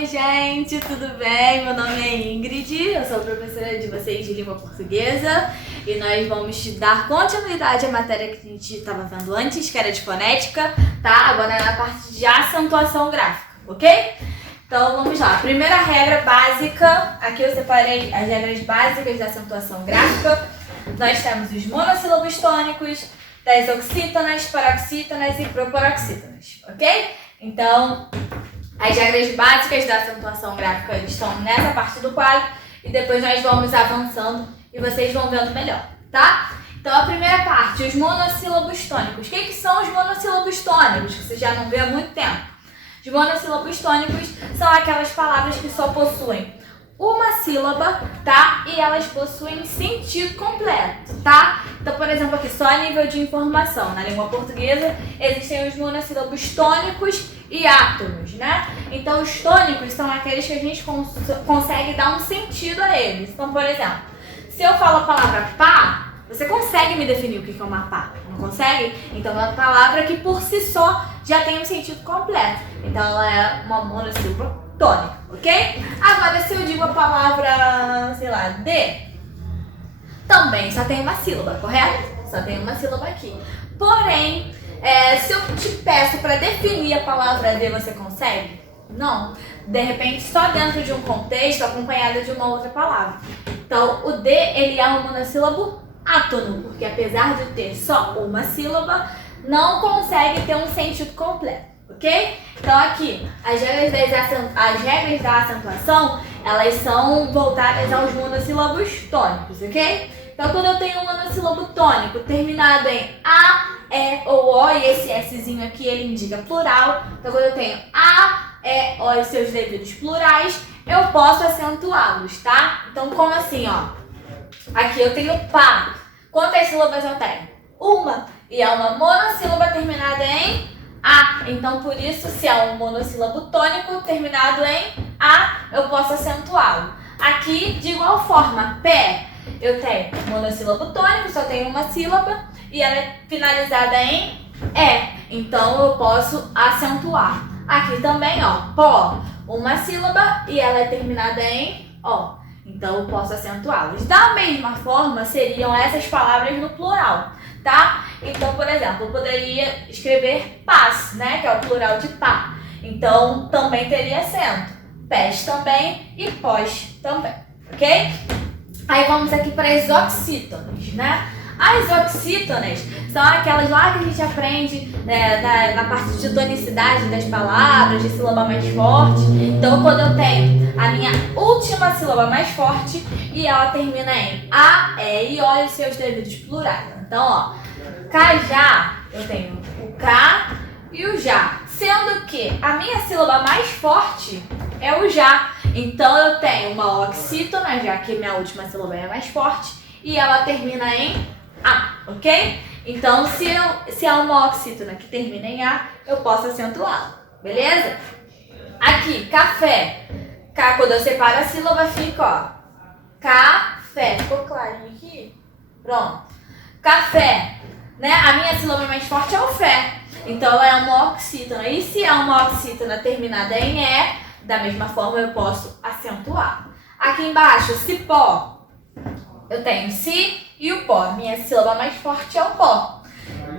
Oi, gente, tudo bem? Meu nome é Ingrid, eu sou professora de vocês de língua portuguesa e nós vamos dar continuidade à matéria que a gente estava vendo antes, que era de fonética, tá? Agora é na parte de acentuação gráfica, ok? Então vamos lá. Primeira regra básica, aqui eu separei as regras básicas da acentuação gráfica. Nós temos os monossílabos tônicos, das oxítonas, paroxítonas e proparoxítonas, ok? Então, as regras básicas da acentuação gráfica estão nessa parte do quadro e depois nós vamos avançando e vocês vão vendo melhor, tá? Então, a primeira parte, os monossílabos tônicos. O que são os monossílabos tônicos, que você já não vê há muito tempo? Os monossílabos tônicos são aquelas palavras que só possuem uma sílaba, tá? E elas possuem sentido completo, tá? Então, por exemplo, aqui só a nível de informação, na língua portuguesa existem os monossílabos tônicos e átonos, né? Então, os tônicos são aqueles que a gente consegue dar um sentido a eles. Então, por exemplo, se eu falo a palavra pá, você consegue me definir o que é uma pá? Não consegue? Então, é uma palavra que por si só já tem um sentido completo. Então, ela é uma monossílaba tônica, ok? Agora, se eu digo a palavra, sei lá, de, também só tem uma sílaba, correto? Só tem uma sílaba aqui. Porém, se eu te peço para definir a palavra de, você consegue? Não. De repente, só dentro de um contexto, acompanhada de uma outra palavra. Então, o de, ele é um monossílabo átono, porque apesar de ter só uma sílaba, não consegue ter um sentido completo. Ok? Então aqui, as regras da acentuação, elas são voltadas aos monossílabos tônicos, ok? Então quando eu tenho um monossílabo tônico terminado em A, E ou O, e esse Szinho aqui ele indica plural, então quando eu tenho A, E, O e seus devidos plurais, eu posso acentuá-los, tá? Então como assim, ó? Aqui eu tenho pá. Quantas sílabas eu tenho? Uma. E é uma monossílaba terminada em A. Então, por isso, se é um monossílabo tônico terminado em A, eu posso acentuá-lo. Aqui, de igual forma, pé, eu tenho monossílabo tônico, só tem uma sílaba, e ela é finalizada em E. Então, eu posso acentuar. Aqui também, ó, pó, uma sílaba, e ela é terminada em O. Então, eu posso acentuá-los. Da mesma forma, seriam essas palavras no plural, tá? Então, por exemplo, eu poderia escrever pás, né? Que é o plural de pá. Então, também teria acento. Pés também e pós também, ok? Aí vamos aqui para as oxítonas, né? As oxítonas são aquelas lá que a gente aprende na parte de tonicidade das palavras, de sílaba mais forte. Então, quando eu tenho a minha última sílaba mais forte e ela termina em A, E e O e seus devidos plurais. Então, ó, cajá, eu tenho o K e o já. Sendo que a minha sílaba mais forte é o já. Então, eu tenho uma oxítona, já que minha última sílaba é mais forte, e ela termina em A, ok? Então, se é uma oxítona que termina em A, eu posso acentuá-la, beleza? Aqui, café. K, quando eu separo a sílaba, fica, ó, café. Ficou clarinho aqui? Pronto. Café, né? A minha sílaba mais forte é o fé. Então, ela é uma oxítona. E se é uma oxítona terminada em E, da mesma forma, eu posso acentuar. Aqui embaixo, cipó. Eu tenho si e o pó. Minha sílaba mais forte é o pó.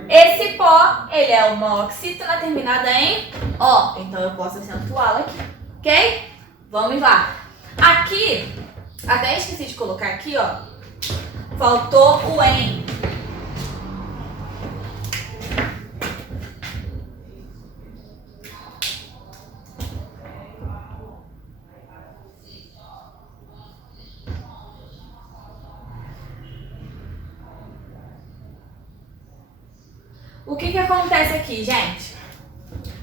Esse pó, ele é uma oxítona terminada em O. Então, eu posso acentuá-la aqui, ok? Vamos lá. Aqui, até esqueci de colocar aqui, ó. Faltou o em. O que acontece aqui, gente?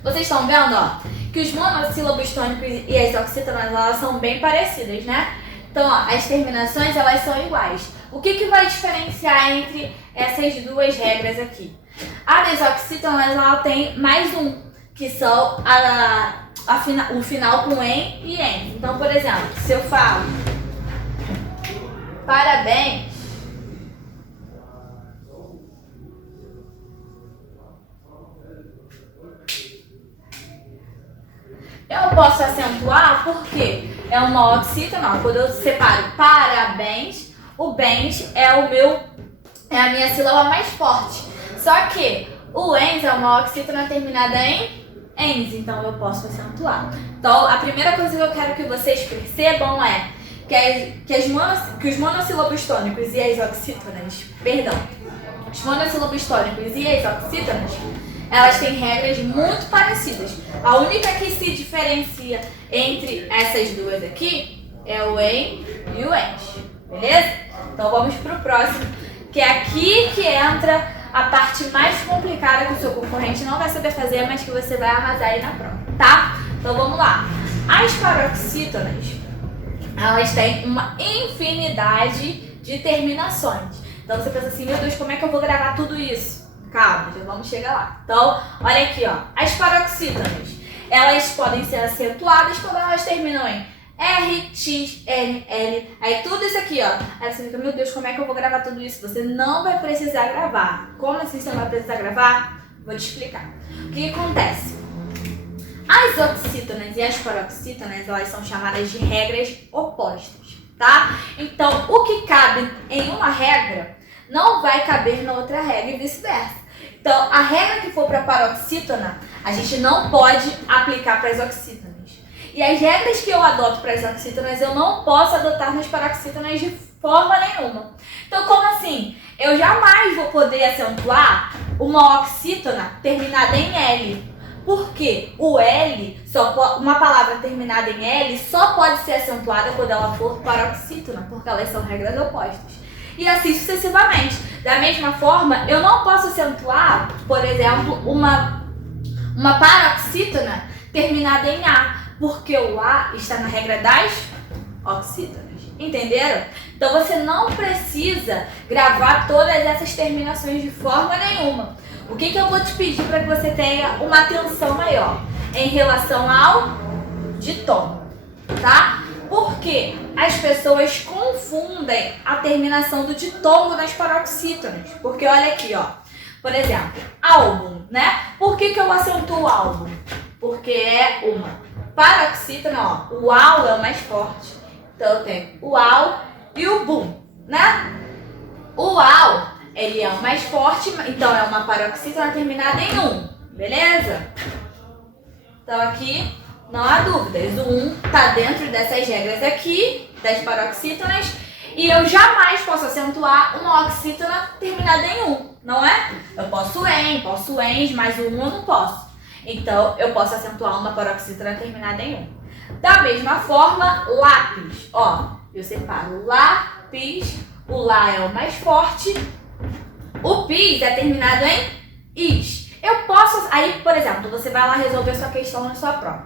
Vocês estão vendo, ó, que os monossílabos tônicos e as oxítonas, elas são bem parecidas, né? Então, ó, as terminações, elas são iguais. O que vai diferenciar entre essas duas regras aqui? A das oxítonas, ela tem mais um, que são o final com em e em. Então, por exemplo, se eu falo parabéns, Eu posso acentuar porque é uma oxítona. Quando eu separo parabéns, o bens é a minha sílaba mais forte. Só que o ens é uma oxítona terminada em ens, então eu posso acentuar. Então, a primeira coisa que eu quero que vocês percebam é que os monossílabos tônicos e as oxítonas, os monossílabos tônicos e as oxítonas, elas têm regras muito parecidas. A única que se diferencia entre essas duas aqui é o en e o ens, beleza? Então vamos pro próximo, que é aqui que entra a parte mais complicada que o seu concorrente não vai saber fazer, mas que você vai arrasar aí na prova, tá? Então vamos lá. As paroxítonas, elas têm uma infinidade de terminações. Então você pensa assim, meu Deus, como é que eu vou gravar tudo isso? Calma, já vamos chegar lá. Então, olha aqui, ó. As paroxítonas, elas podem ser acentuadas quando elas terminam em R, X, N, L. Aí tudo isso aqui, ó. Aí você fica, meu Deus, como é que eu vou gravar tudo isso? Você não vai precisar gravar. Como assim você não vai precisar gravar? Vou te explicar. O que acontece? As oxítonas e as paroxítonas, elas são chamadas de regras opostas, tá? Então, o que cabe em uma regra não vai caber na outra regra e vice-versa. Então, a regra que for para a paroxítona, a gente não pode aplicar para as oxítonas. E as regras que eu adoto para as oxítonas, eu não posso adotar nas paroxítonas de forma nenhuma. Então, como assim? Eu jamais vou poder acentuar uma oxítona terminada em L. Porque o L, uma palavra terminada em L, só pode ser acentuada quando ela for paroxítona, porque elas são regras opostas. E assim sucessivamente. Da mesma forma, eu não posso acentuar, por exemplo, uma paroxítona terminada em A, porque o A está na regra das oxítonas. Entenderam? Então você não precisa gravar todas essas terminações de forma nenhuma. O que eu vou te pedir para que você tenha uma atenção maior em relação ao ditongo, tá? Porque as pessoas confundem a terminação do ditongo nas paroxítonas. Porque olha aqui, ó. Por exemplo, álbum, né? Por que eu acentuo o álbum? Porque é uma paroxítona, ó. O au é o mais forte. Então eu tenho o au e o bum, né? O au, ele é o mais forte, então é uma paroxítona terminada em um, beleza? Então aqui não há dúvidas, o 1 está dentro dessas regras aqui, das paroxítonas, e eu jamais posso acentuar uma oxítona terminada em 1, não é? Eu posso ens, mas o 1 eu não posso. Então, eu posso acentuar uma paroxítona terminada em 1. Da mesma forma, lápis. Ó, eu separo lápis, o lá é o mais forte, o pis é terminado em is. Eu posso, aí, por exemplo, você vai lá resolver sua questão na sua prova.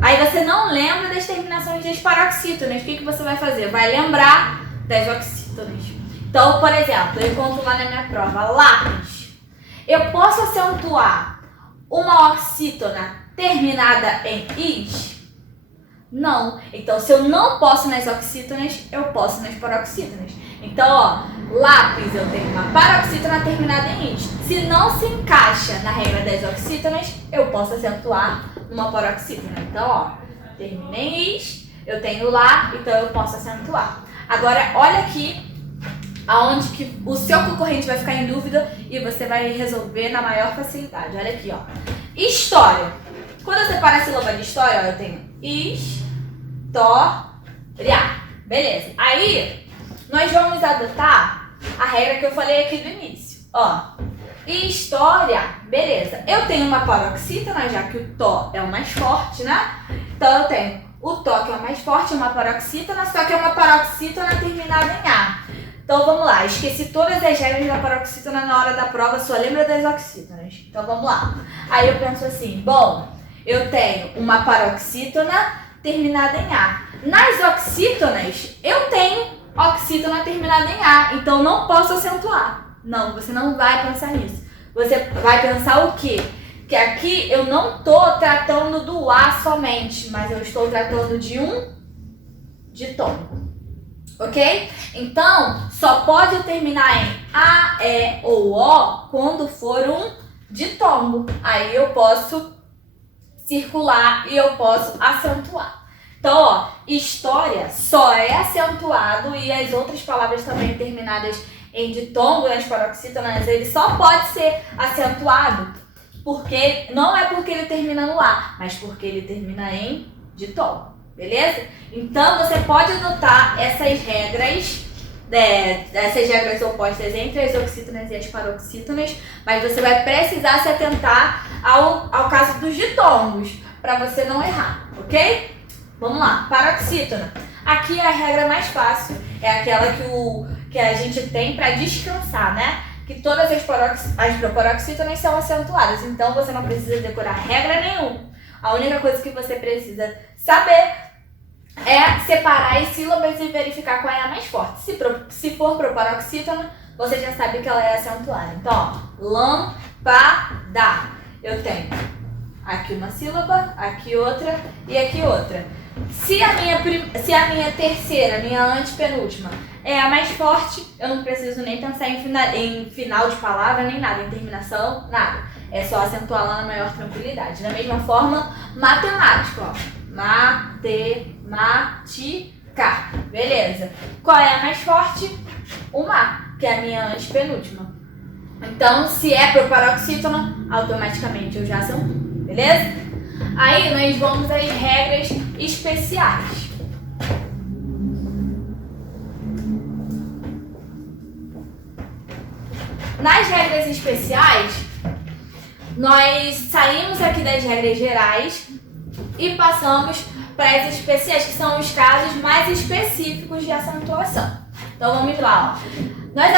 Aí você não lembra das terminações das paroxítonas. O que você vai fazer? Vai lembrar das oxítonas. Então, por exemplo, eu encontro lá na minha prova, lápis. Eu posso acentuar uma oxítona terminada em is? Não. Então, se eu não posso nas oxítonas, eu posso nas paroxítonas. Então, ó, lápis eu tenho uma paroxítona terminada em is. Se não se encaixa na regra das oxítonas, eu posso acentuar uma paroxítona. Então, ó, termina em is, eu tenho lá, então eu posso acentuar. Agora, olha aqui aonde que o seu concorrente vai ficar em dúvida e você vai resolver na maior facilidade. Olha aqui, ó. História. Quando eu separo a sílaba de história, ó, eu tenho história. Beleza. Aí, nós vamos adotar a regra que eu falei aqui do início. Ó, história, beleza. Eu tenho uma paroxítona, já que o tó é o mais forte, né? Então eu tenho o tó, que é o mais forte, uma paroxítona, só que é uma paroxítona terminada em A. Então vamos lá, esqueci todas as regras da paroxítona na hora da prova, só lembra das oxítonas. Então vamos lá. Aí eu penso assim, bom, eu tenho uma paroxítona terminada em A. Nas oxítonas, eu tenho oxítona terminada em A, então não posso acentuar. Não, você não vai pensar nisso. Você vai pensar o quê? Que aqui eu não estou tratando do A somente, mas eu estou tratando de um ditongo. Ok? Então, só pode terminar em A, E ou O quando for um ditongo. Aí eu posso circular e eu posso acentuar. Então, ó, história só é acentuado e as outras palavras também terminadas em ditongo, nas paroxítonas, ele só pode ser acentuado porque não é porque ele termina no A, mas porque ele termina em ditongo, beleza? Então, você pode notar essas regras opostas entre as oxítonas e as paroxítonas, mas você vai precisar se atentar ao caso dos ditongos, para você não errar, ok? Vamos lá, paroxítona. Aqui a regra mais fácil é aquela que a gente tem para descansar, né? Que todas as paroxítonas são acentuadas, então você não precisa decorar regra nenhuma. A única coisa que você precisa saber é separar as sílabas e verificar qual é a mais forte. Se for pro paroxítona, você já sabe que ela é acentuada. Então, ó, lâmpada. Eu tenho aqui uma sílaba, aqui outra e aqui outra. Se a minha terceira, minha antepenúltima, é a mais forte, eu não preciso nem pensar em final de palavra, nem nada, em terminação, nada. É só acentuar lá na maior tranquilidade. Da mesma forma, matemática, ó. Matemática. Beleza. Qual é a mais forte? O má, que é a minha antepenúltima. Então, se é pro paroxítona, automaticamente eu já acentuo. Beleza? Aí nós vamos às regras especiais. Nas regras especiais, nós saímos aqui das regras gerais e passamos para as especiais, que são os casos mais específicos de acentuação. Então vamos lá, ó. Nós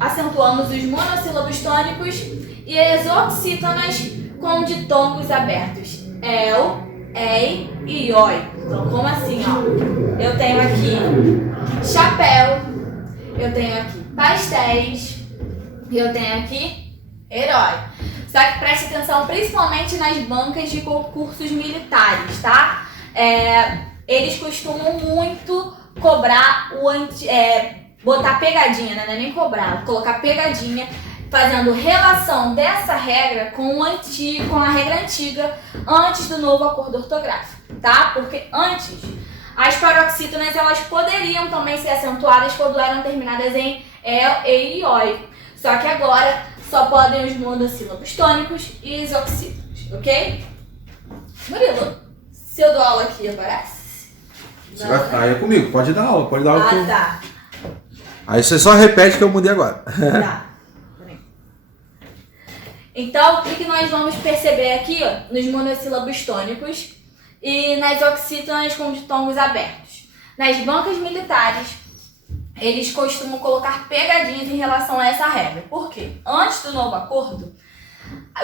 acentuamos os monossílabos tônicos e as oxítonas com ditongos abertos. El, ei e oi. Então como assim, ó? Eu tenho aqui chapéu, eu tenho aqui pastéis e eu tenho aqui herói. Só que preste atenção principalmente nas bancas de concursos militares, tá? Eles costumam muito cobrar botar pegadinha, né? Não é nem cobrar, colocar pegadinha, fazendo relação dessa regra com a regra antiga antes do novo acordo ortográfico, tá? Porque antes, as paroxítonas elas poderiam também ser acentuadas quando eram terminadas em el, ei e oi. Só que agora só podem os monossílabos tônicos e os oxítonos, ok? Murilo, se eu dou aula aqui, aparece? Aí é comigo, pode dar aula, pode dar aula. Ah, tá. Aí você só repete que eu mudei agora. Tá. Então, o que nós vamos perceber aqui, ó, nos monossílabos tônicos e nas oxítonas com ditongos abertos? Nas bancas militares, eles costumam colocar pegadinhas em relação a essa regra. Por quê? Antes do novo acordo,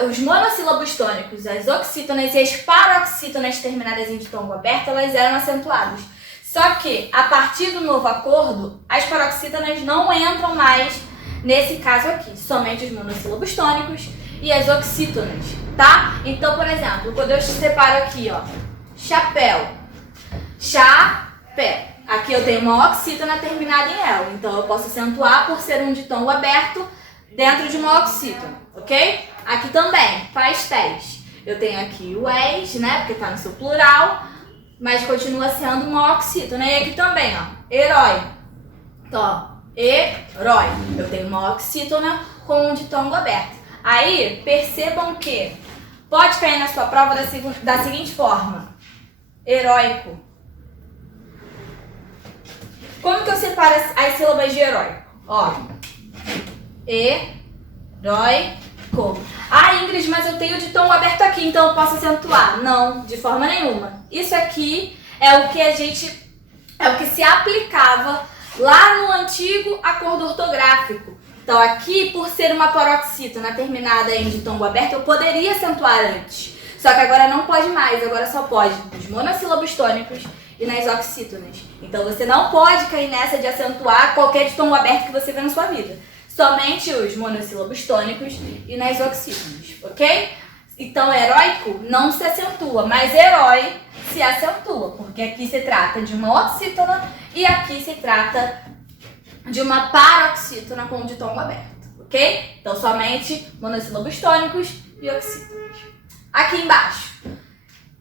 os monossílabos tônicos, as oxítonas e as paroxítonas terminadas em ditongo aberto, elas eram acentuadas. Só que, a partir do novo acordo, as paroxítonas não entram mais nesse caso aqui. Somente os monossílabos tônicos e as oxítonas, tá? Então, por exemplo, quando eu separo aqui, ó, chapéu, chapé. Aqui eu tenho uma oxítona terminada em el, então eu posso acentuar por ser um ditongo aberto dentro de uma oxítona, ok? Aqui também, pastéis. Eu tenho aqui o es, né, porque tá no seu plural, mas continua sendo uma oxítona. E aqui também, ó, herói. Então, ó, herói. Eu tenho uma oxítona com um ditongo aberto. Aí, percebam que pode cair na sua prova da seguinte forma. Heróico. Como que eu separo as sílabas de heróico? Ó, heróico. Ah, Ingrid, mas eu tenho o ditongo aberto aqui, então eu posso acentuar. Não, de forma nenhuma. Isso aqui é o que se aplicava lá no antigo acordo ortográfico. Então aqui, por ser uma paroxítona terminada em ditongo aberto, eu poderia acentuar antes. Só que agora não pode mais, agora só pode nos monossílabos tônicos e nas oxítonas. Então você não pode cair nessa de acentuar qualquer ditongo aberto que você vê na sua vida. Somente os monossílabos tônicos e nas oxítonas, ok? Então heróico não se acentua, mas herói se acentua, porque aqui se trata de uma oxítona e aqui se trata de uma paroxítona com ditongo aberto, ok? Então somente monossílabos tônicos e oxítonas. Aqui embaixo,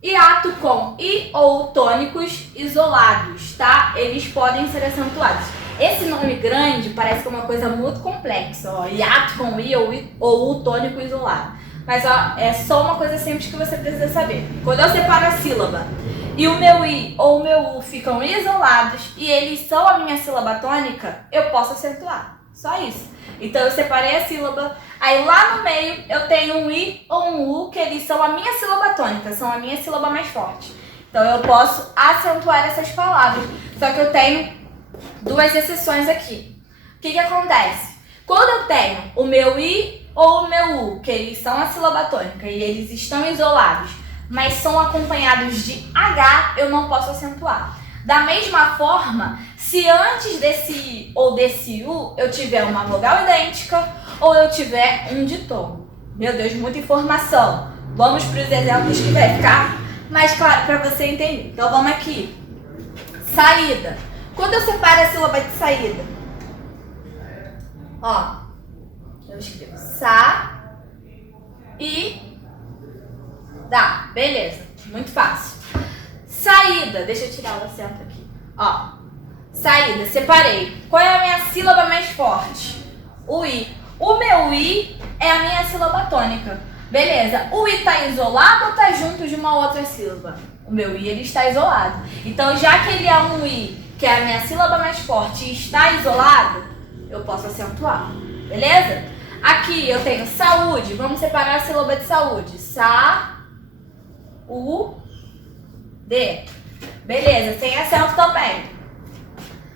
Hiato com I ou tônicos isolados, tá? Eles podem ser acentuados. Esse nome grande parece que é uma coisa muito complexa, ó. Hiato com I ou U tônico isolado. Mas ó, é só uma coisa simples que você precisa saber. Quando eu separo a sílaba e o meu I ou o meu U ficam isolados e eles são a minha sílaba tônica, eu posso acentuar. Só isso. Então eu separei a sílaba, aí lá no meio eu tenho um I ou um U, que eles são a minha sílaba tônica, são a minha sílaba mais forte. Então eu posso acentuar essas palavras. Só que eu tenho duas exceções aqui. O que acontece? Quando eu tenho o meu I ou o meu U, que eles são a sílaba tônica e eles estão isolados, mas são acompanhados de H, eu não posso acentuar. Da mesma forma, se antes desse I ou desse U eu tiver uma vogal idêntica ou eu tiver um ditom. Meu Deus, muita informação. Vamos para os exemplos que vai ficar mais claro para você entender. Então vamos aqui. Saída. Quando eu separo a sílaba de saída, ó, eu escrevo sa e dá. Beleza, muito fácil. Saída, deixa eu tirar o acento aqui. Ó, saída, separei. Qual é a minha sílaba mais forte? O I. O meu I é a minha sílaba tônica. Beleza, o I tá isolado ou tá junto de uma outra sílaba? O meu I, ele está isolado. Então, já que ele é um I, que é a minha sílaba mais forte, e está isolado, eu posso acentuar. Beleza? Aqui eu tenho saúde. Vamos separar a sílaba de saúde. Sa-u-d. Beleza, sem acento também.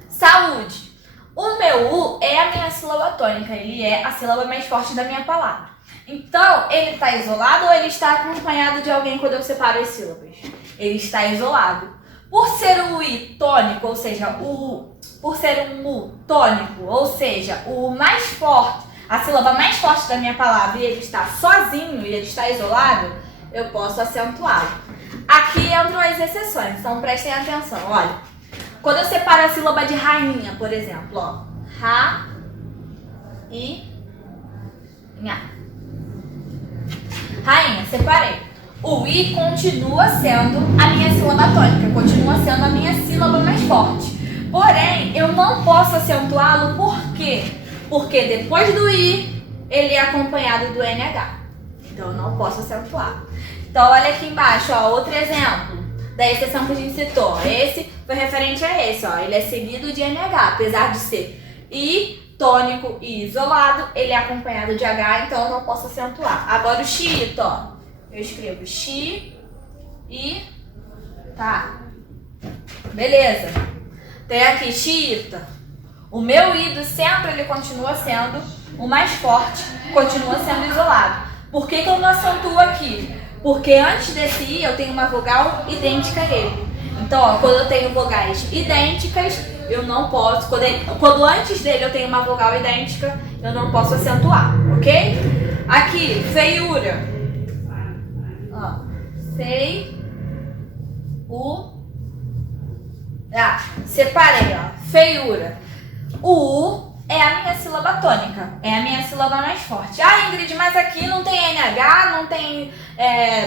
Saúde. O meu U é a minha sílaba tônica. Ele é a sílaba mais forte da minha palavra. Então, ele está isolado ou ele está acompanhado de alguém quando eu separo as sílabas? Ele está isolado. Por ser um I tônico, ou seja, por ser um U tônico, ou seja, o mais forte, a sílaba mais forte da minha palavra, e ele está sozinho e ele está isolado, eu posso acentuá-lo. Aqui entram as exceções, então prestem atenção. Olha, quando eu separo a sílaba de rainha, por exemplo, ó, ra, i, nha. Rainha, separei. O I continua sendo a minha sílaba tônica, continua sendo a minha sílaba mais forte. Porém, eu não posso acentuá-lo, por quê? Porque depois do I, ele é acompanhado do NH. Então, eu não posso acentuar. Então, olha aqui embaixo, ó, outro exemplo da exceção que a gente citou. Esse foi referente a esse, ó. Ele é seguido de NH, apesar de ser I tônico e isolado, ele é acompanhado de H, então eu não posso acentuar. Agora o xiita, ó. Eu escrevo xi e tá. Beleza. Tem aqui xiita. O meu I do centro, ele continua sendo o mais forte, continua sendo isolado. Por que eu não acentuo aqui? Porque antes desse I eu tenho uma vogal idêntica a ele. Então, ó, quando eu tenho vogais idênticas, eu não posso. Quando antes dele eu tenho uma vogal idêntica, eu não posso acentuar, ok? Aqui, feiura. Ó, separei, ó, feiura. O U é a minha sílaba tônica, é a minha sílaba mais forte. Ah, Ingrid, mas aqui não tem NH, não tem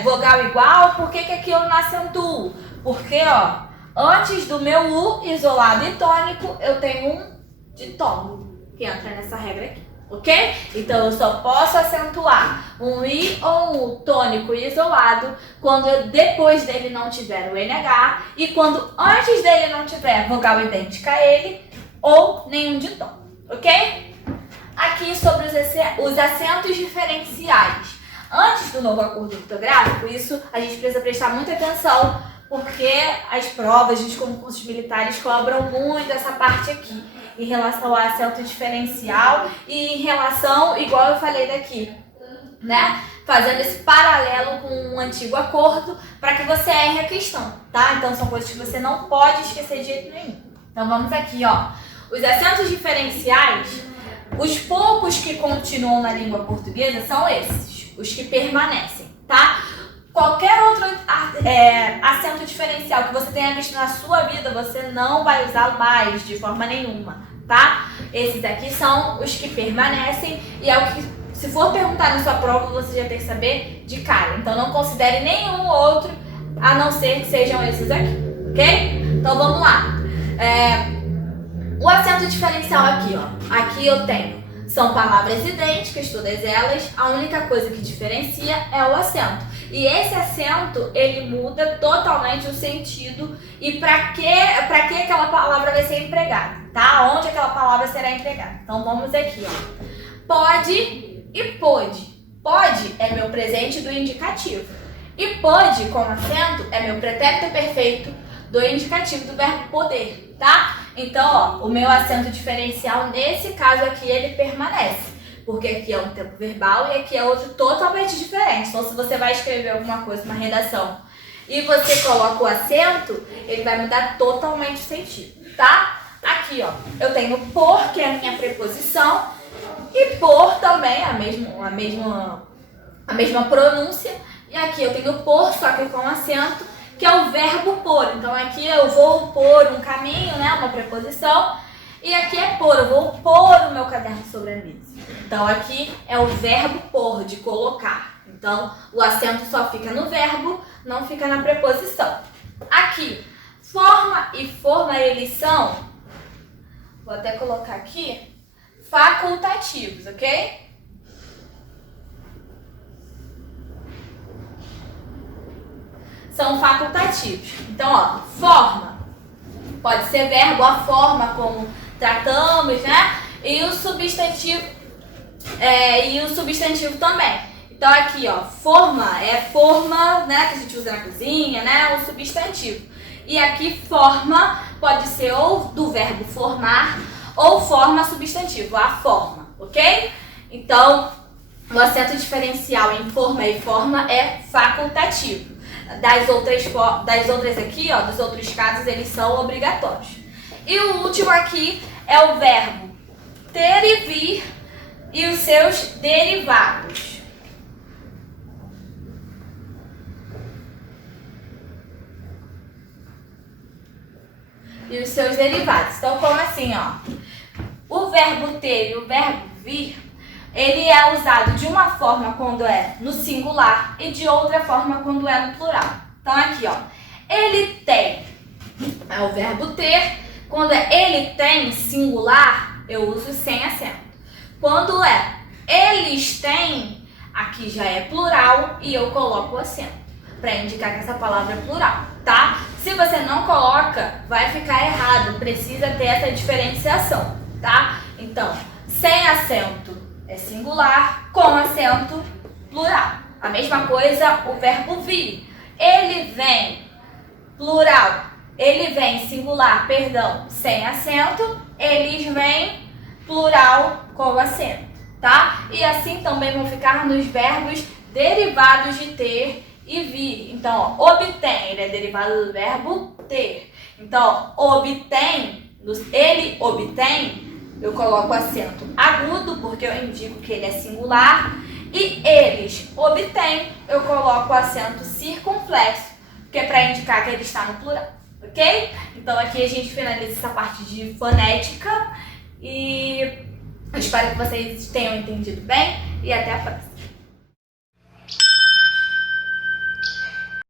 vogal igual, por que aqui eu não acentuo? Porque, ó, antes do meu U isolado e tônico, eu tenho um ditom, que entra nessa regra aqui. Ok? Então, eu só posso acentuar um I ou um U tônico isolado quando depois dele não tiver o NH e quando antes dele não tiver vogal idêntica a ele ou nenhum ditom. Ok? Aqui sobre os acentos diferenciais. Antes do novo acordo ortográfico, isso a gente precisa prestar muita atenção porque as provas dos concursos militares cobram muito essa parte aqui. Em relação ao acento diferencial e em relação, igual eu falei daqui, né? Fazendo esse paralelo com um antigo acordo para que você erre a questão, tá? Então são coisas que você não pode esquecer de jeito nenhum. Então vamos aqui, ó. Os acentos diferenciais, os poucos que continuam na língua portuguesa são esses, os que permanecem, tá? Qualquer outro acento diferencial que você tenha visto na sua vida, você não vai usar mais de forma nenhuma, tá? Esses aqui são os que permanecem e é o que, se for perguntar na sua prova, você já tem que saber de cara. Então não considere nenhum outro a não ser que sejam esses aqui, ok? Então vamos lá. O acento diferencial aqui, ó. Aqui eu tenho, são palavras idênticas, todas elas, a única coisa que diferencia é o acento. E esse acento, ele muda totalmente o sentido e para que aquela palavra vai ser empregada, tá? Onde aquela palavra será empregada. Então vamos aqui, ó. Pode e pôde. Pode é meu presente do indicativo. E pode, com acento, é meu pretérito perfeito do indicativo do verbo poder, tá? Então, ó, o meu acento diferencial, nesse caso aqui, ele permanece. Porque aqui é um tempo verbal e aqui é outro totalmente diferente. Então, se você vai escrever alguma coisa, uma redação, e você coloca o acento, ele vai mudar totalmente o sentido, tá? Aqui, ó, eu tenho por, que é a minha preposição, e por também, a mesma pronúncia. E aqui eu tenho por, só que com acento, que é o verbo pôr. Então, aqui eu vou pôr um caminho, né, uma preposição. E aqui é pôr, eu vou pôr o meu caderno sobre a mesa. Então, aqui é o verbo pôr, de colocar. Então, o acento só fica no verbo, não fica na preposição. Aqui, forma e forma, eles são, vou até colocar aqui, facultativos, ok? São facultativos. Então, ó, forma, pode ser verbo, a forma como tratamos, né? E o substantivo também. Então aqui, ó, forma é forma, né, que a gente usa na cozinha, né, o substantivo. E aqui forma pode ser ou do verbo formar ou forma substantivo, a forma, ok? Então, o acento diferencial em forma e forma é facultativo. Das outras aqui, ó, dos outros casos, eles são obrigatórios. E o último aqui é o verbo ter e vir e os seus derivados. E os seus derivados. Então, como assim, ó? O verbo ter e o verbo vir, ele é usado de uma forma quando é no singular e de outra forma quando é no plural. Então, aqui, ó. Ele tem, é o verbo ter. Quando é ele tem singular, eu uso sem acento. Quando é eles têm, aqui já é plural e eu coloco o acento para indicar que essa palavra é plural, tá? Se você não coloca, vai ficar errado. Precisa ter essa diferenciação, tá? Então, sem acento é singular, com acento, plural. A mesma coisa o verbo vir. Ele vem, plural. Ele vem, singular, perdão, sem acento. Eles vêm, plural, com acento, tá? E assim também vão ficar nos verbos derivados de ter e vir. Então, ó, obtém, ele é derivado do verbo ter. Então, obtém, ele obtém, eu coloco acento agudo, porque eu indico que ele é singular. E eles obtêm, eu coloco acento circunflexo, que é para indicar que ele está no plural, ok? Então aqui a gente finaliza essa parte de fonética e eu espero que vocês tenham entendido bem e até a próxima.